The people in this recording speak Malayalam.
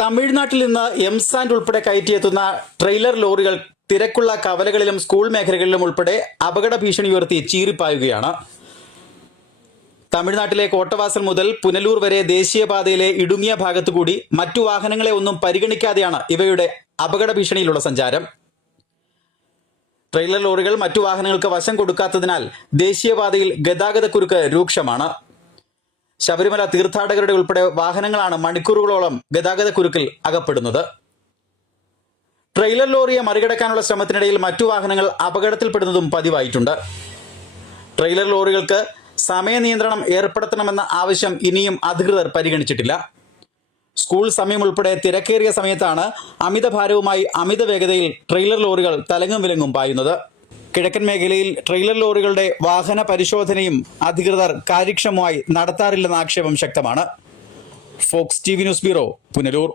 തമിഴ്നാട്ടിൽ നിന്ന് എംസാൻഡ് ഉൾപ്പെടെ കയറ്റിയെത്തുന്ന ട്രെയിലർ ലോറികൾ തിരക്കുള്ള കവലകളിലും സ്കൂൾ മേഖലകളിലും ഉൾപ്പെടെ അപകട ഭീഷണി ഉയർത്തി ചീറിപ്പായുകയാണ്. തമിഴ്നാട്ടിലെ കോട്ടവാസൽ മുതൽ പുനലൂർ വരെ ദേശീയപാതയിലെ ഇടുങ്ങിയ ഭാഗത്തുകൂടി മറ്റു വാഹനങ്ങളെ ഒന്നും പരിഗണിക്കാതെയാണ് ഇവയുടെ അപകട ഭീഷണിയിലുള്ള സഞ്ചാരം. ട്രെയിലർ ലോറികൾ മറ്റു വാഹനങ്ങൾക്ക് വശം കൊടുക്കാത്തതിനാൽ ദേശീയപാതയിൽ ഗതാഗതക്കുരുക്ക് രൂക്ഷമാണ്. ശബരിമല തീർത്ഥാടകരുടെ ഉൾപ്പെടെ വാഹനങ്ങളാണ് മണിക്കൂറുകളോളം ഗതാഗതക്കുരുക്കിൽ അകപ്പെടുന്നത്. ട്രെയിലർ ലോറിയെ മറികടക്കാനുള്ള ശ്രമത്തിനിടയിൽ മറ്റു വാഹനങ്ങൾ അപകടത്തിൽപ്പെടുന്നതും പതിവായിട്ടുണ്ട്. ട്രെയിലർ ലോറികൾക്ക് സമയനിയന്ത്രണം ഏർപ്പെടുത്തണമെന്ന ആവശ്യം ഇനിയും അധികൃതർ പരിഗണിച്ചിട്ടില്ല. സ്കൂൾ സമയം ഉൾപ്പെടെ തിരക്കേറിയ സമയത്താണ് അമിതഭാരവുമായി അമിത വേഗതയിൽ ട്രെയിലർ ലോറികൾ തലങ്ങും വിലങ്ങും പായുന്നത്. കിഴക്കൻ മേഖലയിൽ ട്രെയിലർ ലോറികളുടെ വാഹന പരിശോധനയും അധികൃതർ കാര്യക്ഷമമായി നടത്താറില്ലെന്ന ആക്ഷേപം ശക്തമാണ്. Fox TV news bureau, Punalur.